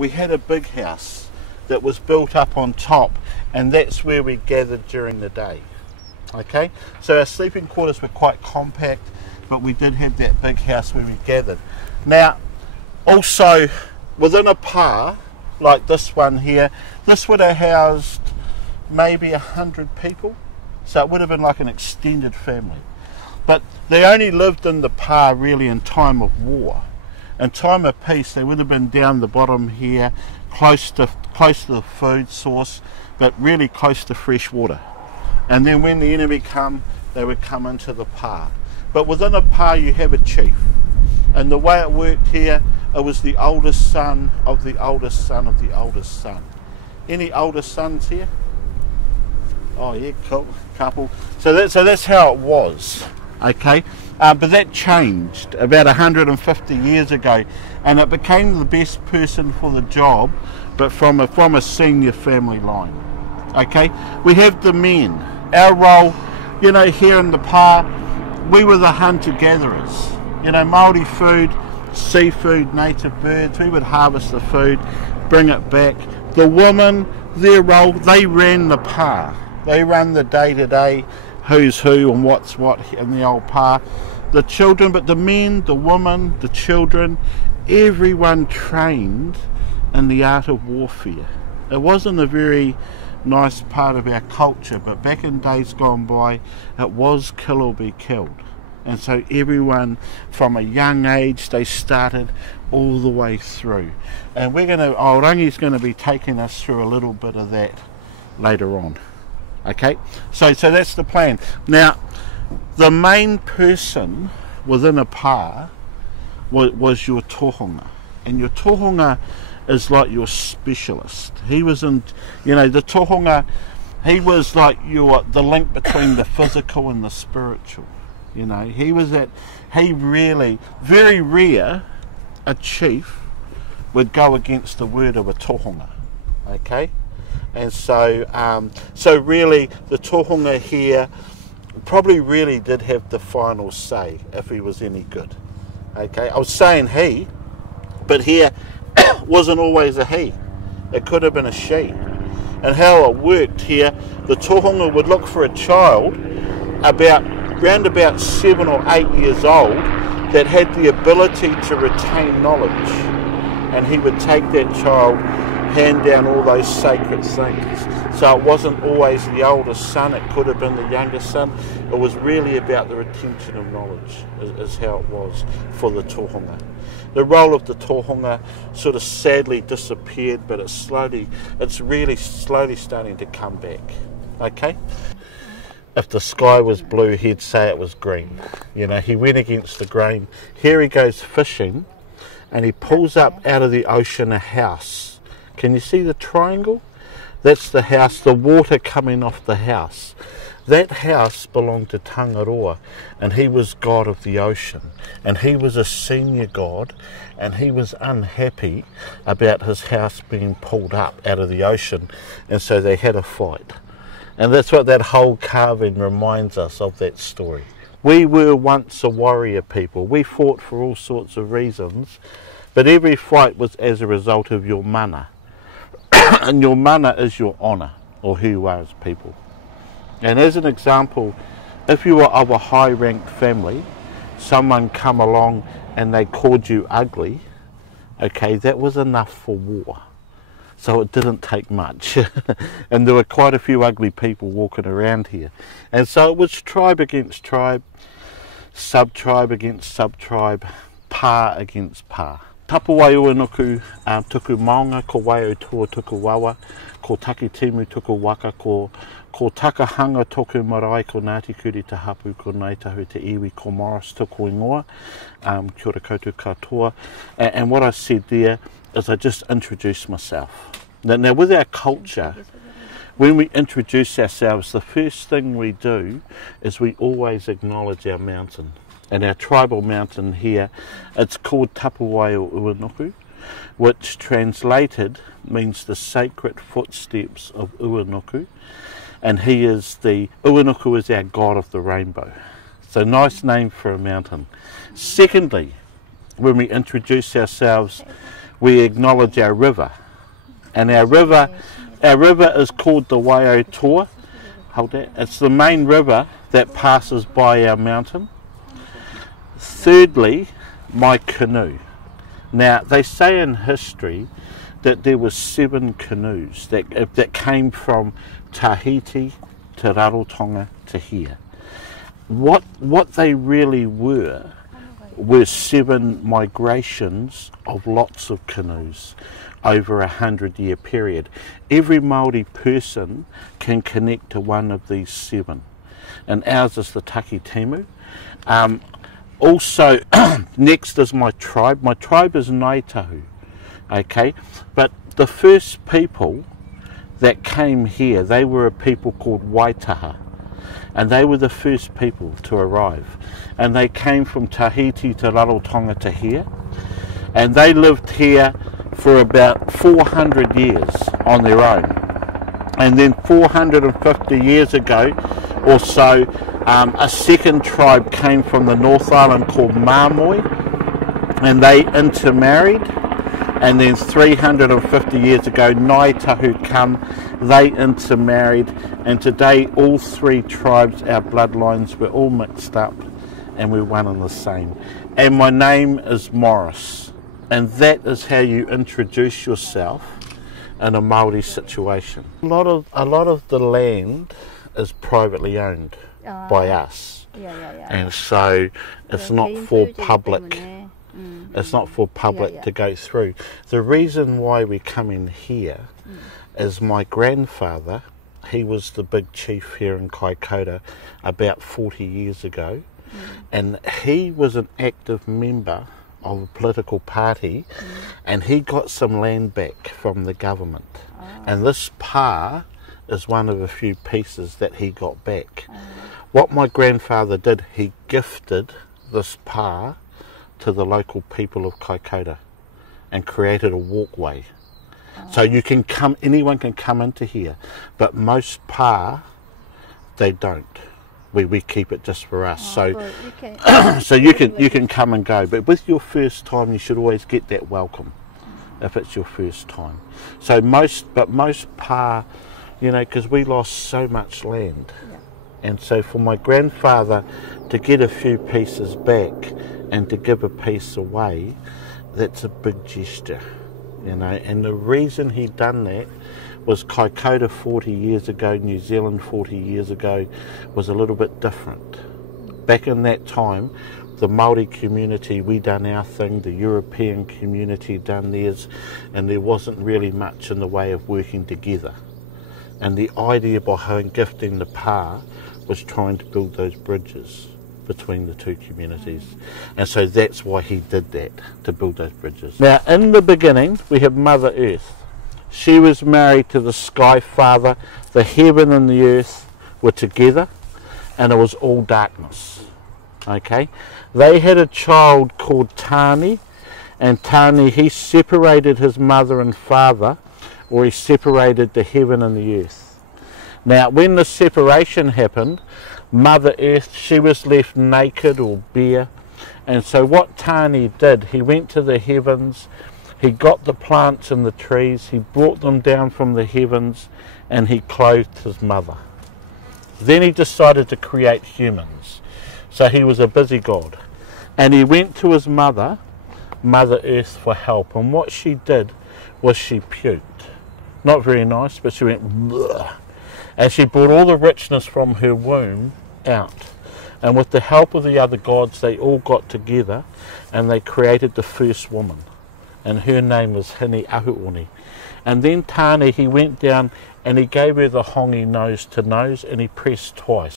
we had a big house that was built up on top, and that's where we gathered during the day. Okay, so our sleeping quarters were quite compact, but we did have that big house where we gathered. Now, also within a pā, like this one here, this would have housed maybe 100 people, so it would have been like an extended family. But they only lived in the pā really in time of war. In time of peace, they would have been down the bottom here, close to the food source, but really close to fresh water. And then when the enemy come, they would come into the pā. But within a pā, you have a chief. And the way it worked here, it was the oldest son of the oldest son of the oldest son. Any oldest sons here? Oh yeah, cool, couple. So that's how it was, okay? But that changed about 150 years ago, and it became the best person for the job, but from a senior family line, okay? We have the men. Our role, you know, here in the pā, we were the hunter-gatherers. You know, Māori food, seafood, native birds, we would harvest the food, bring it back. The women, their role, they ran the pā. They run the day-to-day, who's who and what's what in the old pā. The children, but the men, the women, the children, everyone trained in the art of warfare. It wasn't a very nice part of our culture, but back in days gone by, it was kill or be killed. And so everyone from a young age, they started all the way through. And Aorangi's going to be taking us through a little bit of that later on. Okay, so that's the plan. Now, the main person within a pā was your tohunga. And your tohunga is like your specialist. He was in, you know, the tohunga, he was like the link between the physical and the spiritual. You know, he really, very rare, a chief would go against the word of a tohunga, okay? And so really the tohunga here probably really did have the final say if he was any good, okay? I was saying he, but here wasn't always a he. It could have been a she. And how it worked here, the tohunga would look for a child round about 7 or 8 years old that had the ability to retain knowledge, and he would take that child, hand down all those sacred things. So it wasn't always the oldest son, it could have been the youngest son. It was really about the retention of knowledge is how it was for the tohunga. The role of the tohunga sort of sadly disappeared, but it's really slowly starting to come back, okay? If the sky was blue, he'd say it was green. You know, he went against the grain. Here he goes fishing, and he pulls up out of the ocean a house. Can you see the triangle? That's the house, the water coming off the house. That house belonged to Tangaroa, and he was god of the ocean. And he was a senior god, and he was unhappy about his house being pulled up out of the ocean, and so they had a fight. And that's what that whole carving reminds us of, that story. We were once a warrior people. We fought for all sorts of reasons, but every fight was as a result of your mana. And your mana is your honour, or who you are as people. And as an example, if you were of a high-ranked family, someone come along and they called you ugly, okay, that was enough for war. So it didn't take much. And there were quite a few ugly people walking around here. And so it was tribe against tribe, sub-tribe against sub-tribe, pā against pā. Tapawai uanuku tuku maunga, ko waio tua tuku wawa, ko takitimu tuku waka, ko takahanga toku marae, ko Ngāti Kuri te hapu, ko nei tahu te iwi, ko Morris tuku ingoa, kia ora koutou katoa. And what I said there is I just introduced myself. Now with our culture, when we introduce ourselves, the first thing we do is we always acknowledge our mountain. And our tribal mountain here, it's called Tapawai Uanuku, which translated means the sacred footsteps of Uanuku. And Uanuku is our god of the rainbow. So nice name for a mountain. Secondly, when we introduce ourselves, we acknowledge our river. And our river is called the Wairotoa. Hold that. It's the main river that passes by our mountain. Thirdly, my canoe. Now, they say in history that there were 7 canoes that came from Tahiti to Rarotonga to here. What they really were 7 migrations of lots of canoes over a 100-year period. Every Māori person can connect to one of these 7, and ours is the Taki Timu. Also, next is my tribe. My tribe is Ngaitahu, okay? But the first people that came here, they were a people called Waitaha, and they were the first people to arrive. And they came from Tahiti to Rarotonga to here, and they lived here for about 400 years on their own. And then 450 years ago or so, a second tribe came from the North Island called Mamoi, and they intermarried. And then 350 years ago, Ngaitahu come, they intermarried, and today all 3 tribes, our bloodlines, we're all mixed up, and we're one and the same. And my name is Morris, and that is how you introduce yourself in a Māori situation. A lot of the land is privately owned by us, and so it's not for public. It's not for public to go through. The reason why we come in here is my grandfather, he was the big chief here in Kaikoura about 40 years ago, and he was an active member of a political party, and he got some land back from the government. And this pa is one of a few pieces that he got back. What my grandfather did, he gifted this pa to the local people of Kaikoura and created a walkway. So you can come, anyone can come into here, but most pa, they don't. We keep it just for us. So you can come and go, but with your first time you should always get that welcome if it's your first time. So most pa, you know, because we lost so much land, and so for my grandfather to get a few pieces back and to give a piece away, that's a big gesture, you know. And the reason he done that was Kaikoura 40 years ago, New Zealand 40 years ago, was a little bit different. Back in that time, the Māori community, we done our thing, the European community done theirs, and there wasn't really much in the way of working together. And the idea behind gifting the pa was trying to build those bridges between the 2 communities. And so that's why he did that, to build those bridges. Now, in the beginning, we have Mother Earth. She was married to the Sky Father. The heaven and the earth were together, and it was all darkness. Okay? They had a child called Tani, and Tani, he separated his mother and father, or he separated the heaven and the earth. Now, when the separation happened, Mother Earth, she was left naked or bare, and so what Tani did, he went to the heavens, he got the plants and the trees, he brought them down from the heavens, and he clothed his mother. Then he decided to create humans, so he was a busy god, and he went to his mother, Mother Earth, for help, and what she did was she puked. Not very nice, but she went bleh. And she brought all the richness from her womb out. And with the help of the other gods, they all got together and they created the first woman. And her name was Hini Ahuoni. And then Tani, he went down and he gave her the hongi nose to nose, and he pressed twice.